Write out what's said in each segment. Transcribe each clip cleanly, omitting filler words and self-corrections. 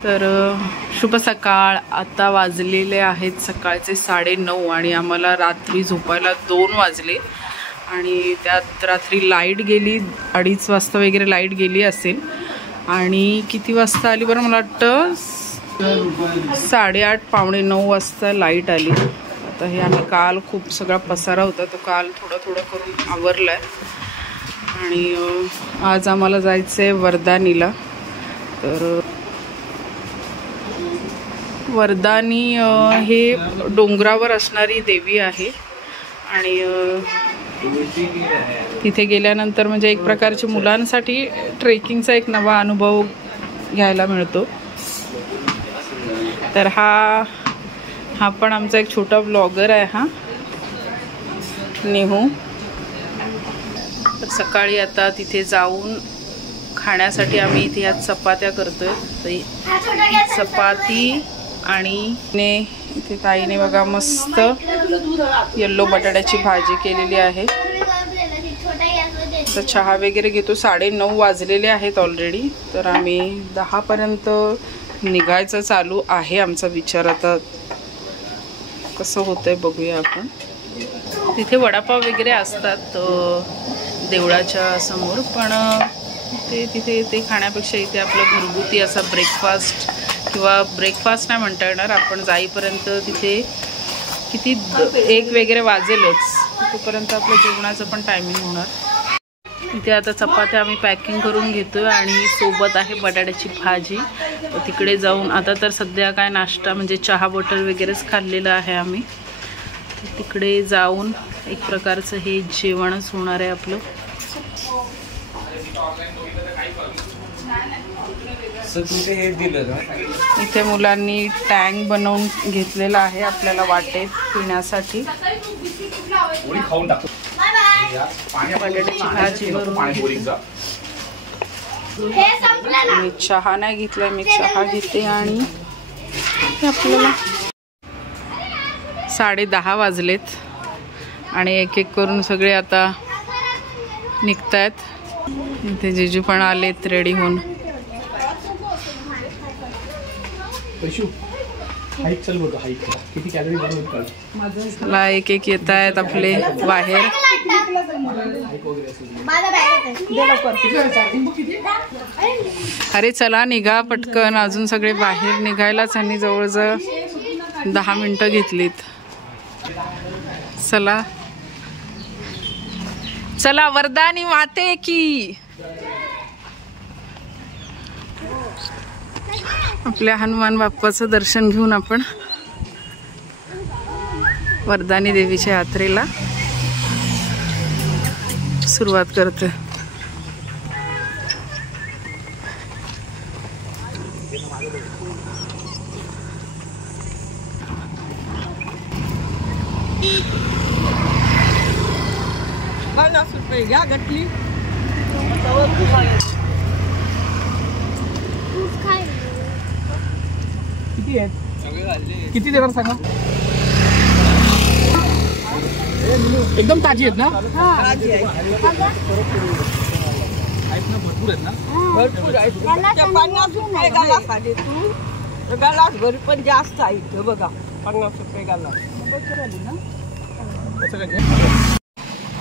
तर शुभ सकाळ. आता वाजलेले आहेत सकाळचे 9:30 आणि आम्हाला रात्री झोपायला 2 वाजले आणि त्यात रात्री लाईट गेली 2:30 वाजता वगैरे लाईट गेली असेल. आणि किती वाजता आली बरं, मला वाटतं 8:30 पावणे 9 वाजता लाईट आली. आता हे आम्ही काल खूप सगळा पसारा होता तो काल थोडं करून आवरला आहे. आणि आज आम्हाला जायचं आहे वर्धानीला. तर वर्धानी हे डोंगरावर असणारी देवी आहे आणि तिथे गेल्यानंतर म्हणजे एक प्रकारचे मुलांसाठी ट्रेकिंगचा एक नवा अनुभव घ्यायला मिळतो. तर हा पण आमचा एक छोटा ब्लॉगर आहे, हा नेहू. तर सकाळी आता तिथे जाऊन खाण्यासाठी आम्ही इथे आज चपात्या करतोय. तर चपाती आणि इथे ताईने बघा मस्त येल्लो बटाट्याची भाजी केलेली आहे. तर चहा वगैरे घेतो. 9:30 वाजलेले आहेत ऑलरेडी. तर आम्ही 10 पर्यंत निघायचं चालू आहे आमचा विचार. आता कसं होतंय बघूया आपण. तिथे वडापाव वगैरे असतात देवळाच्या समोर, पण तिथे ते खाण्यापेक्षा इथे आपलं घरगुती असा ब्रेकफास्ट किंवा ब्रेकफास्ट नाही म्हणता येणार, आपण जाईपर्यंत तिथे किती 1 वगैरे वाजेलच, तोपर्यंत आपलं जेवणाचं पण टायमिंग होणार. इथे आता चपात्या आम्ही पॅकिंग करून घेतोय आणि सोबत आहे बटाट्याची भाजी. तिकडे जाऊन आता तर सध्या काय नाश्ता म्हणजे चहा बटर वगैरेच खाल्लेलं आहे आम्ही. तिकडे जाऊन एक प्रकारचं हे जेवणच होणार आहे आपलं. इथे मुलांनी टँक बनवून घेतलेला आहे आपल्याला वाटेत पिण्यासाठी. बटाट्याची भाजी मी चहा नाही घेतलाय, मी चहा घेते. आणि आपल्याला 10:30 वाजलेत आणि एक एक करून सगळे आता निघतायत. इथे जिजू पण आलेत रेडी होऊन. मला एक एक येत आहेत आपले बाहेर. अरे चला निघा पटकन, अजून सगळे बाहेर निघायलाच आणि जवळजवळ 10 मिनिटं घेतलीत. चला चला वर्धानी माते की. आपल्या हनुमान बाप्पाचं दर्शन घेऊन आपण वर्धानी देवीच्या यात्रेला सुरुवात करते. घ्या गटली किती आहेत, किती देणार सांगा. एकदम ताजी आहेत ना? भरपूर आहेत ना? भरपूर आहेत. 50 रुपये गाला खाली तू गालास भरी पण जास्त आहे बघा. 50 रुपये गाला.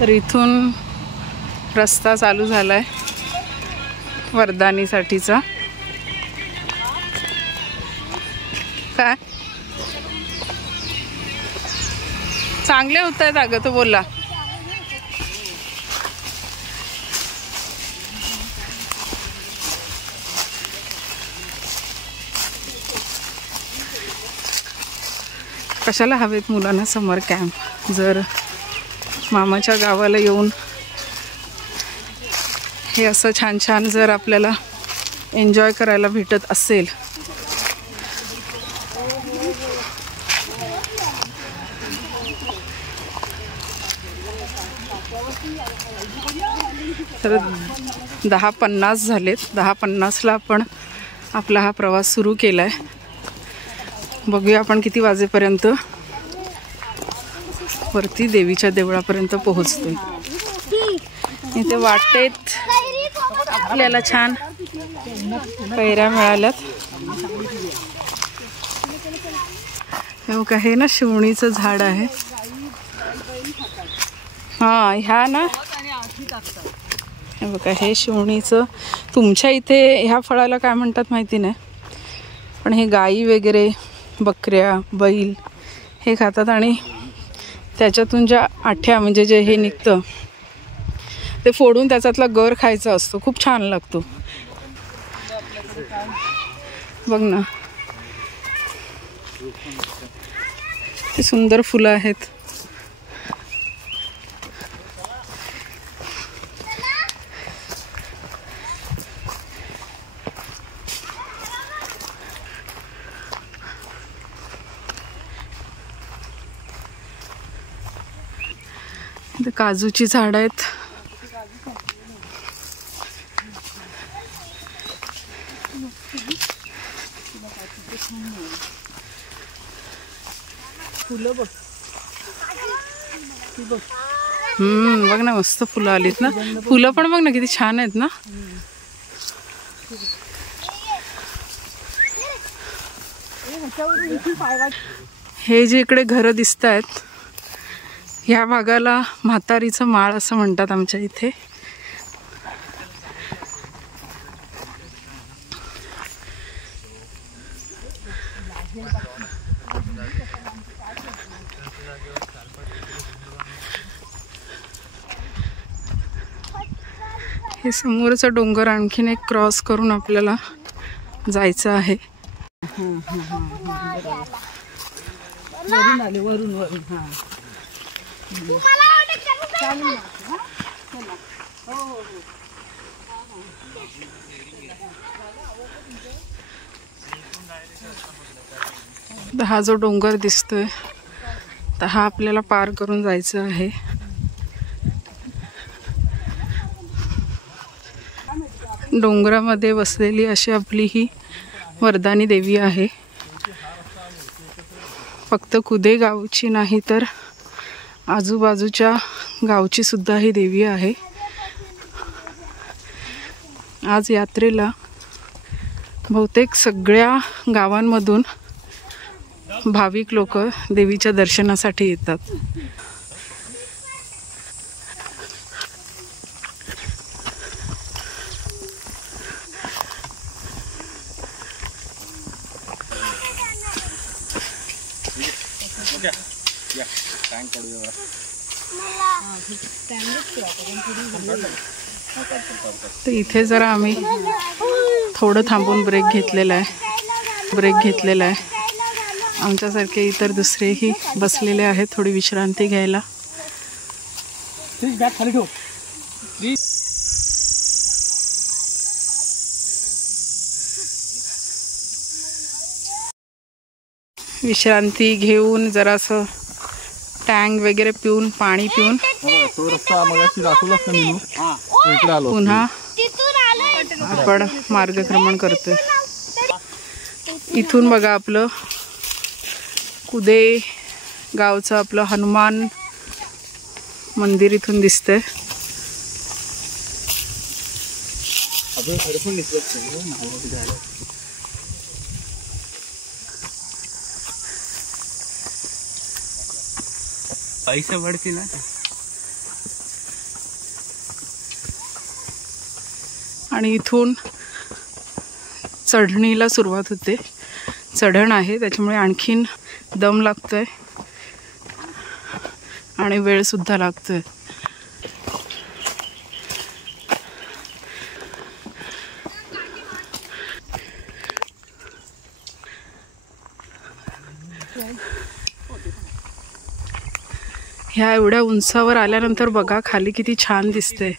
तर इथून रस्ता चालू झालाय वर्धानीसाठीचा. काय चांगले होत आहेत अगं, तो बोलला. कशाला हवेत मुलांना समर कॅम्प. जर मामाच्या गावाला येऊन हे असं छान छान जर आपल्याला एन्जॉय करायला भेटत असेल तर 10:50 झालेत. 10:50ला आपण आपला हा प्रवास सुरू केलाय. बघूया आपण किती वाजेपर्यंत वरती देवीच्या देवळापर्यंत पोहोचतोय. इथे वाटेत आपल्याला छान कैऱ्या मिळाल्यात. हे बघा, हे ना शिवणीचं झाड आहे. हा, ह्या ना, हे बघा, हे शिवणीचं. तुमच्या इथे ह्या फळाला काय म्हणतात माहिती नाही, पण हे गाई वगैरे, बकऱ्या, बैल हे खातात आणि त्याच्यातून ज्या आठ्या म्हणजे जे हे निघतं ते फोडून त्याच्यातला गर खायचा असतो. खूप छान लागतो. बघ ना, ते सुंदर फुलं आहेत. काजूची झाड आहेत. फुलं बघ. बघ ना, मस्त फुलं आलीत ना. फुलं पण बघ ना किती छान आहेत ना. हे जे इकडे घरं दिसत आहेत, ह्या भागाला म्हातारीचं माळ असं म्हणतात आमच्या इथे. हे समोरचा डोंगर आणखीन एक क्रॉस करून आपल्याला जायचं आहे. वरून आले, वरून वरून. हा, हा जो डोंगर दिसतोय तर हा आपल्याला पार करून जायचं आहे. डोंगरामध्ये बसलेली अशी आपली ही वरदानी देवी आहे. फक्त कुदे गावची नाही तर आजूबाजूच्या गावची सुद्धा ही देवी आहे. आज यात्रेला बहुतेक सगळ्या गावांमधून भाविक लोक देवीच्या दर्शनासाठी येतात. तर इथे जरा आम्ही थोडं थांबून ब्रेक घेतलेला आहे. आमच्यासारखे इतर दुसरेही बसलेले आहेत थोडी विश्रांती घ्यायला. विश्रांती घेऊन जरासं टँक वगैरे पिऊन, पाणी पिऊन पुन्हा आपण मार्गक्रमण करतोय. इथून बघा आपलं कुदे गावचं आपलं हनुमान मंदिर इथून दिसतंय. पैसे पडतील ना. आणि इथून चढणीला सुरुवात होते. चढण आहे त्याच्यामुळे आणखीन दम लागतोय आणि वेळ सुद्धा लागतोय. ह्या एवढ्या उंचावर आल्यानंतर बघा खाली किती छान दिसते.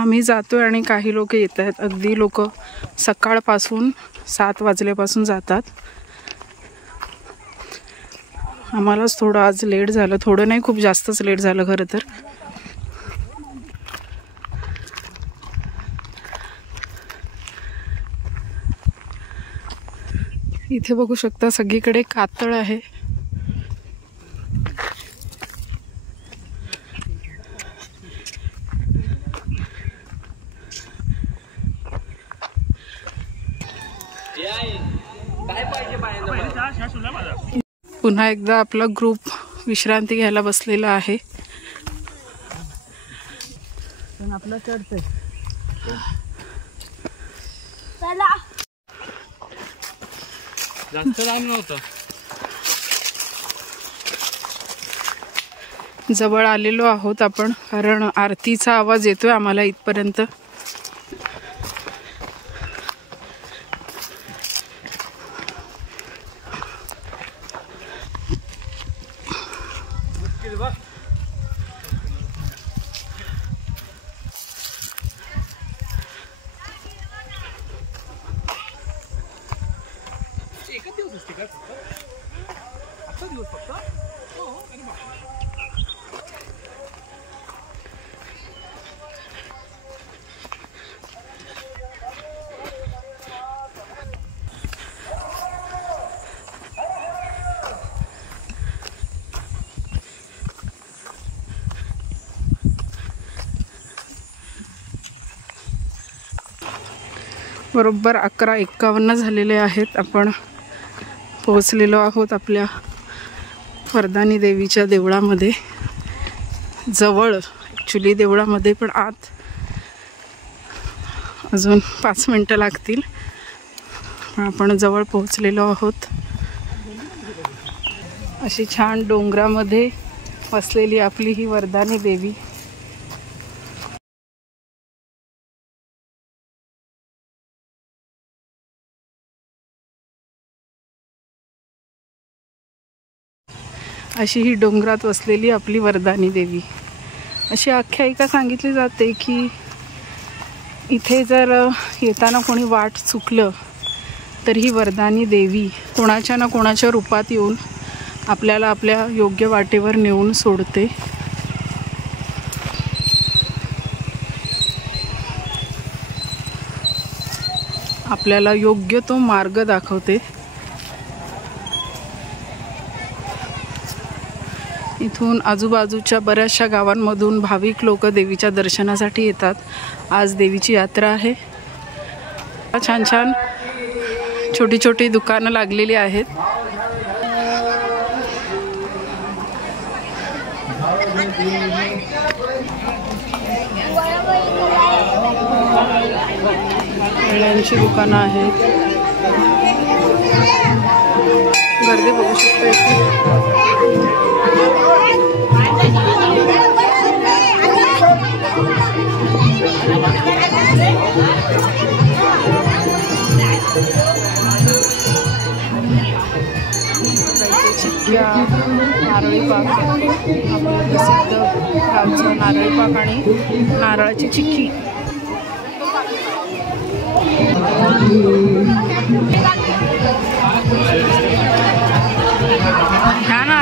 आम्ही जातोय आणि काही लोक येत आहेत. अगदी लोक सकाळपासून 7 वाजल्यापासून जातात. आम्हालाच थोडं आज लेट झालं. थोडं नाही, खूप जास्तच लेट झालं खरं तर. इथे बघू शकता सगळीकडे कातळ आहे. पुन्हा एकदा आपला ग्रुप विश्रांती घ्यायला बसलेला आहे. पण आपला चढतंय. जास्त लांब नव्हतं. जवळ आलेलो आहोत आपण, कारण आरतीचा आवाज येतोय आम्हाला इथपर्यंत. बरोबर 11:51 झालेले आहेत. आपण पोहोचलेलो आहोत आपल्या वरदानी देवीच्या देवळामध्ये. जवळ ॲक्च्युली देवळामध्ये, पण आत अजून 5 मिनटं लागतील. आपण जवळ पोहोचलेलो आहोत. अशी छान डोंगरामध्ये वसलेली आपली ही वरदानी देवी. अशी ही डोंगरात वसलेली आपली वरदानी देवी. अशी आख्यायिका सांगितली जाते की इथे जर येताना कोणी वाट चुकलं तर ही वरदानी देवी कोणाच्या ना कोणाच्या रूपात येऊन आपल्याला आपल्या योग्य वाटेवर नेऊन सोडते. आपल्याला योग्य तो मार्ग दाखवते. इथून आजूबाजूच्या बऱ्याचशा गावांमधून भाविक लोक देवीच्या दर्शनासाठी येतात. आज देवीची यात्रा आहे. छान छान छोटी छोटी दुकानं लागलेली आहेत. खेळण्यांची दुकानं आहेत. गर्दी बघू शकतो. चिक्क्या, नारळी पाक, आपलं प्रसिद्ध गावचं नारळी पाक आणि नारळाची चिक्की. हा ना,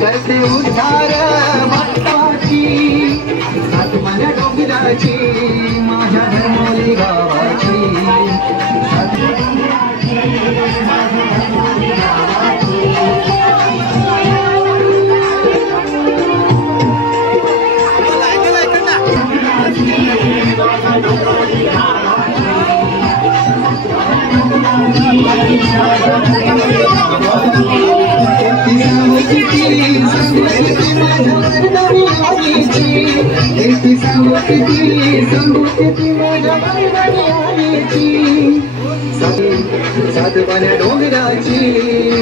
करते उद्धार भक्ताची, आत्मन डोंगराची, माझ्या धर्मोली गावाची. सातपाण्या डोंगराची,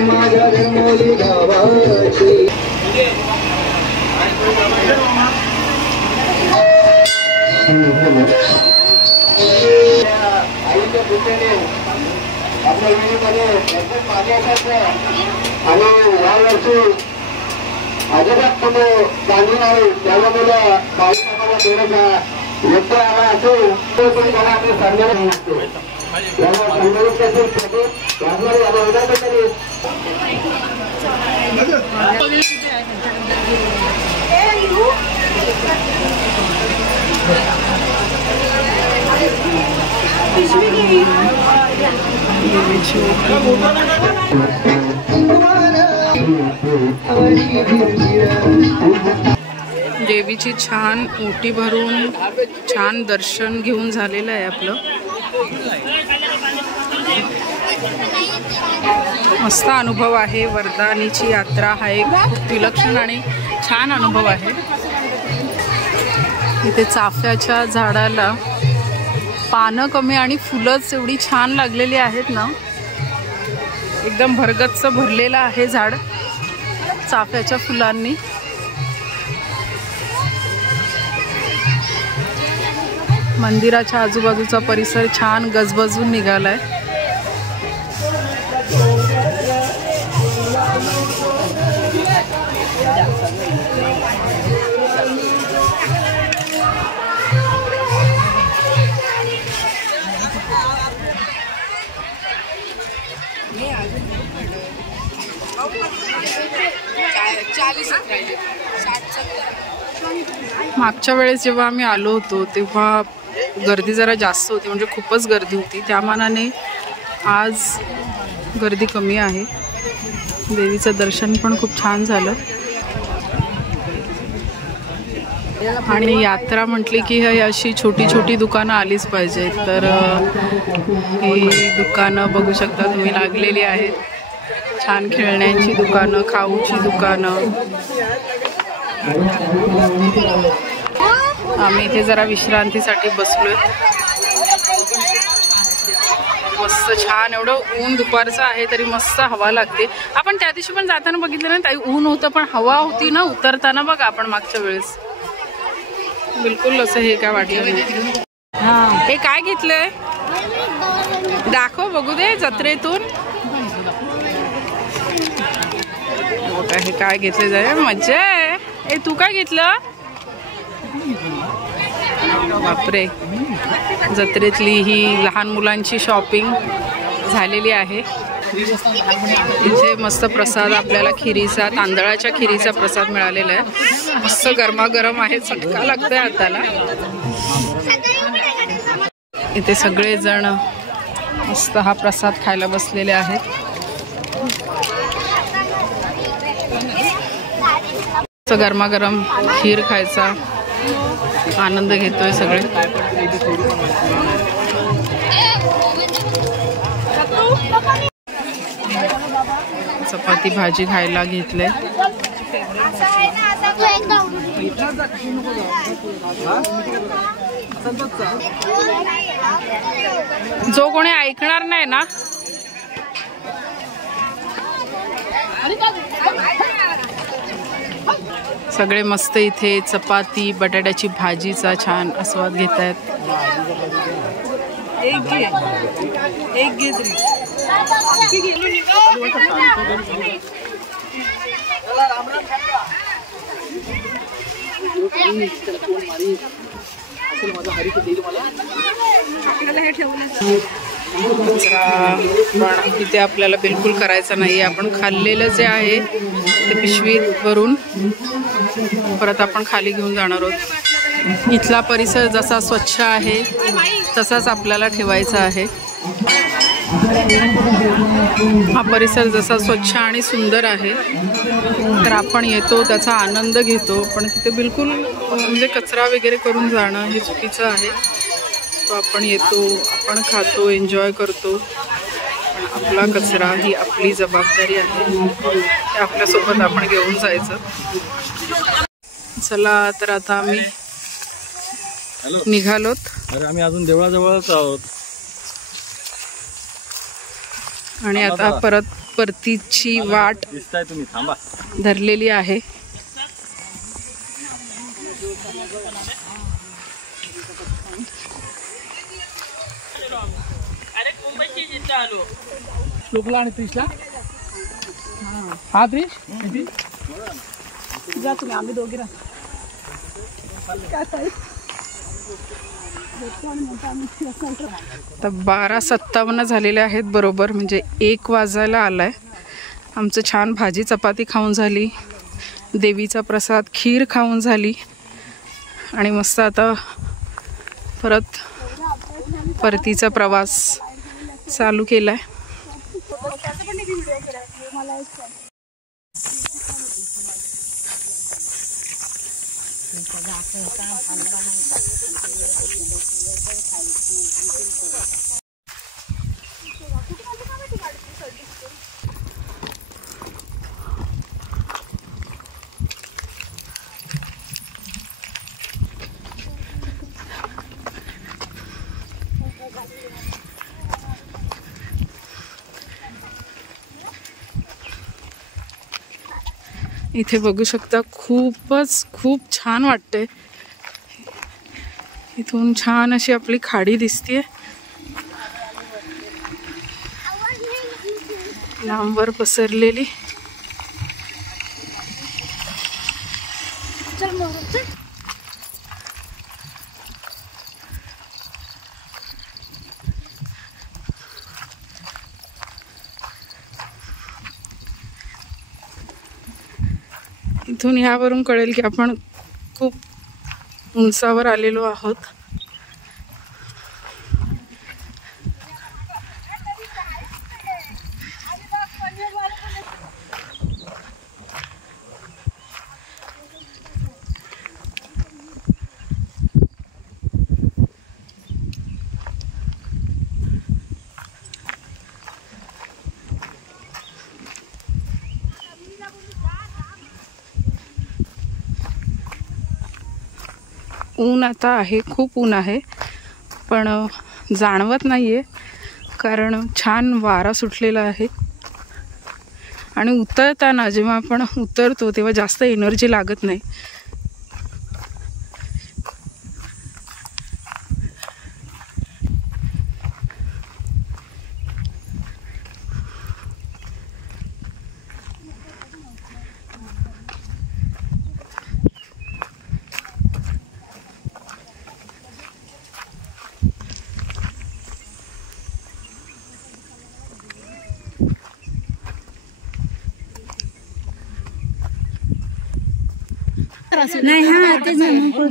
माझ्या धर्मोली गावाची. आईच्या पुत्याने आपल्या विहिरीमध्ये भरपूर पाणी असायचं आणि यावर्षी अजिबात तो चांगली नाही. त्यामुळे पावसाला देण्याचा योग्य आला असेल तो पण त्याला आम्ही सांगणार नसतो. त्याला संघटित असेल याला विधान देवीची छान ओटी भरून छान दर्शन घेऊन झालेलं आहे आपलं. मस्त अनुभव आहे. वरदानीची यात्रा हा एक खूप विलक्षण आणि छान अनुभव आहे. इथे चाफ्याच्या झाडाला पानं कमी आणि फुलंच एवढी छान लागलेली आहेत ना. एकदम भरगच्च भरलेलं आहे झाड चाफ्याच्या फुलांनी. मंदिराच्या आजूबाजूचा परिसर छान गजबजून निघालाय. मागच्या वेळेस जेव्हा आम्ही आलो होतो तेव्हा गर्दी जरा जास्त होती, म्हणजे खूपच गर्दी होती. त्या मानाने आज गर्दी कमी आहे. देवीचं दर्शन पण खूप छान झालं. आणि यात्रा म्हटली की ही अशी छोटी छोटी दुकानं आलीच पाहिजेत. तर ही दुकानं बघू शकता तुम्ही लागलेली आहेत. छान खेळण्यांची दुकानं, खाऊची दुकानं. आम्ही इथे जरा विश्रांतीसाठी बसलोय. मस्त छान एवढं ऊन दुपारचं आहे तरी मस्त हवा लागते. आपण त्या दिवशी पण जाताना बघितलं ना, ताई ऊन होतं पण हवा होती ना उतरताना बघा आपण मागच्या वेळेस. बिलकुल असं हे काय वाटलं नाही. हा, हे काय घेतलंय दाखव बघू दे जत्रेतून. हे काय घेतलं जाय, मज्जा आहे. ए तू काय घेतलं? बापरे, जत्रेतली ही लहान मुलांची शॉपिंग झालेली आहे. इथे मस्त प्रसाद आपल्याला खिरीचा, तांदळाच्या खिरीचा प्रसाद मिळालेला आहे. मस्त गरमागरम आहे, चटका लागतोय हाताला. इथे सगळेजण मस्त हा प्रसाद खायला बसलेले आहेत. गरमागरम खीर खायचा आनंद घेतोय सगळे. चपाती भाजी खायला घेतले. जो कोणी ऐकणार नाही ना, सगळे मस्त इथे चपाती बटाट्याची भाजीचा छान आस्वाद घेत आहेत. पण इथे आपल्याला बिलकुल करायचं नाही. आपण खाल्लेलं जे आहे ते पिशवीत भरून परत आपण खाली घेऊन जाणार आहोत. इथला परिसर जसा स्वच्छ आहे तसाच आपल्याला ठेवायचा आहे. हा परिसर जसा स्वच्छ आणि सुंदर आहे तर आपण येतो त्याचा आनंद घेतो, पण तिथे बिलकुल म्हणजे कचरा वगैरे करून जाणं हे चुकीचं आहे. तो आपण येतो, आपण खातो, एन्जॉय करतो, पण आपला कचरा ही आपली जबाबदारी आहे. ते आपल्यासोबत आपण घेऊन जायचं. चला तर आता आम्ही निघालोत. अरे आम्ही अजून देवळाजवळच आहोत आणि आता परत परतीची वाट दिसताय तुम्ही, थांबा धरलेली आहे. श्लोकला आणि त्रिशला. हा त्रिश जा तुम्ही, आम्ही दोघे राहतो. तर 12:57 झालेले आहेत बरोबर, म्हणजे 1 वाजायला आलाय. आमचं छान भाजी चपाती खाऊन झाली देवीचा प्रसाद खीर खाऊन झाली आणि मस्त आता परतीचा प्रवास चालू केलाय. इथे बघू शकता खूप छान वाटते. इथून छान अशी आपली खाडी दिसते लांबवर पसरलेली. इथून ह्यावरून कळेल की आपण खूप उंचावर आलेलो आहोत. ऊन आता आहे, खूप ऊन आहे, पण जाणवत नाहीये कारण छान वारा सुटलेला आहे. आणि उतरताना जेव्हा आपण उतरतो तेव्हा जास्त एनर्जी लागत नाही.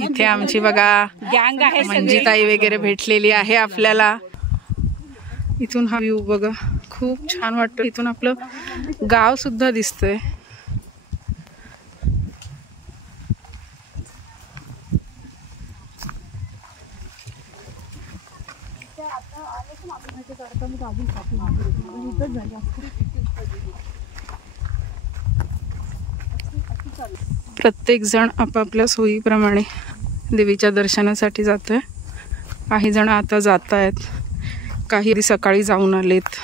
इथे आमची बघा गँग आहे, मंजिताई वगैरे भेटलेली आहे आपल्याला. इथून हा व्ह्यू बघा, खूप छान वाटतो. इथून आपलं गाव सुद्धा दिसतंय. प्रत्येक जण आपापल्या सोयीप्रमाणे देवीच्या दर्शनासाठी जातोय. काही जण आता जात आहेत, काही सकाळी जाऊन आलेत.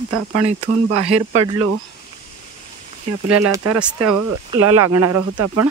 आता आपण इथून बाहेर पडलो की आपल्याला आता रस्त्याला लागणार आहोत आपण.